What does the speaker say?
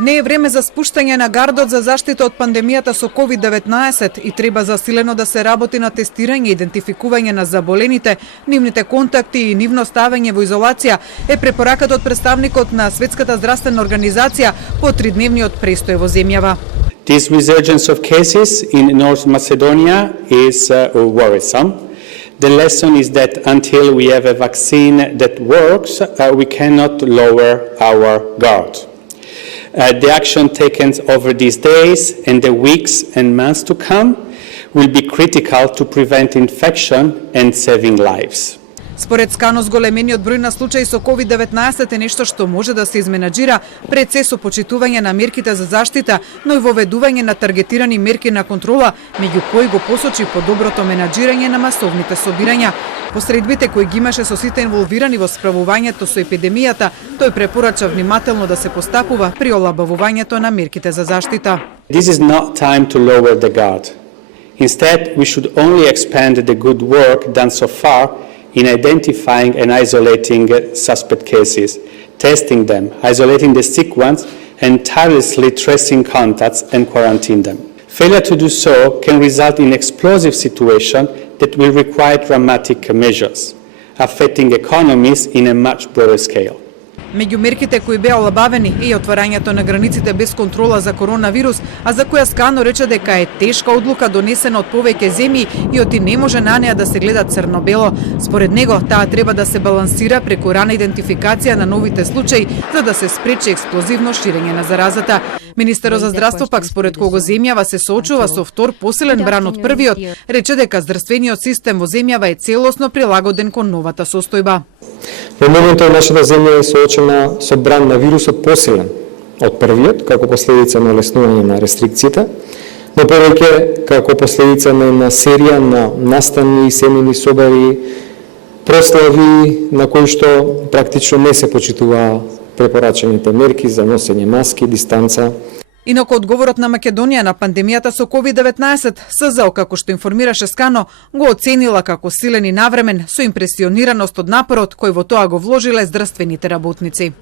Не е време за спуштање на гардот за заштита од пандемијата со COVID-19 и треба засилено да се работи на тестирање и идентификување на заболените, нивните контакти и нивно ставање во изолација, е препораката од представникот на Светската здравствена организација по 3-дневниот престој во земјава. This resurgence of cases in North Macedonia is worrisome. The lesson is that until we have a vaccine that works, we cannot lower our guard. The action taken over these days and the weeks and months to come will be critical to prevent infection and saving lives. Според Скано, зголемениот број на случаи со COVID-19 е нешто што може да се изменаџира пред се со почитување на мерките за заштита, но и воведување на таргетирани мерки на контрола, меѓу кои го посочи подоброто менаџирање на масовните собирања. По средбите кои ги имаше со сите инволвирани во справувањето со епидемијата, тој препорача внимателно да се постапува при олабавувањето на мерките за заштита. This is not time to lower the guard. Instead, we should only expand the good work done so far in identifying and isolating suspect cases, testing them, isolating the sick ones, and tirelessly tracing contacts and quarantine them. Failure to do so can result in explosive situation that will require dramatic measures, affecting economies in a much broader scale. Меѓу мерките кои беа олабавени е и отварањето на границите без контрола за коронавирус, а за која Скано рече дека е тешка одлука донесена од повеќе земји и оти не може на неа да се гледа црно-бело. Според него, таа треба да се балансира преку рана идентификација на новите случаи за да се спречи експлозивно ширење на заразата. Министерот за здравство пак, според кого земјава се соочува со втор посилен бран од првиот, рече дека здравствениот систем во земјава е целосно прилагоден кон новата состојба. Во моментот нашата земја е соочена со бран на вирусот посилен од првиот, како последица на олеснување на рестрикциите, но повеќе како последица на една серија на настани и семејни собари, прослави на кои што практично не се почитуваа препорачаните мерки за носење маски, дистанца. Инаку одговорот на Македонија на пандемијата со COVID-19, СЗО, како што информираше Скано, го оценила како силен и навремен, со импресионираност од напорот кој во тоа го вложиле здравствените работници.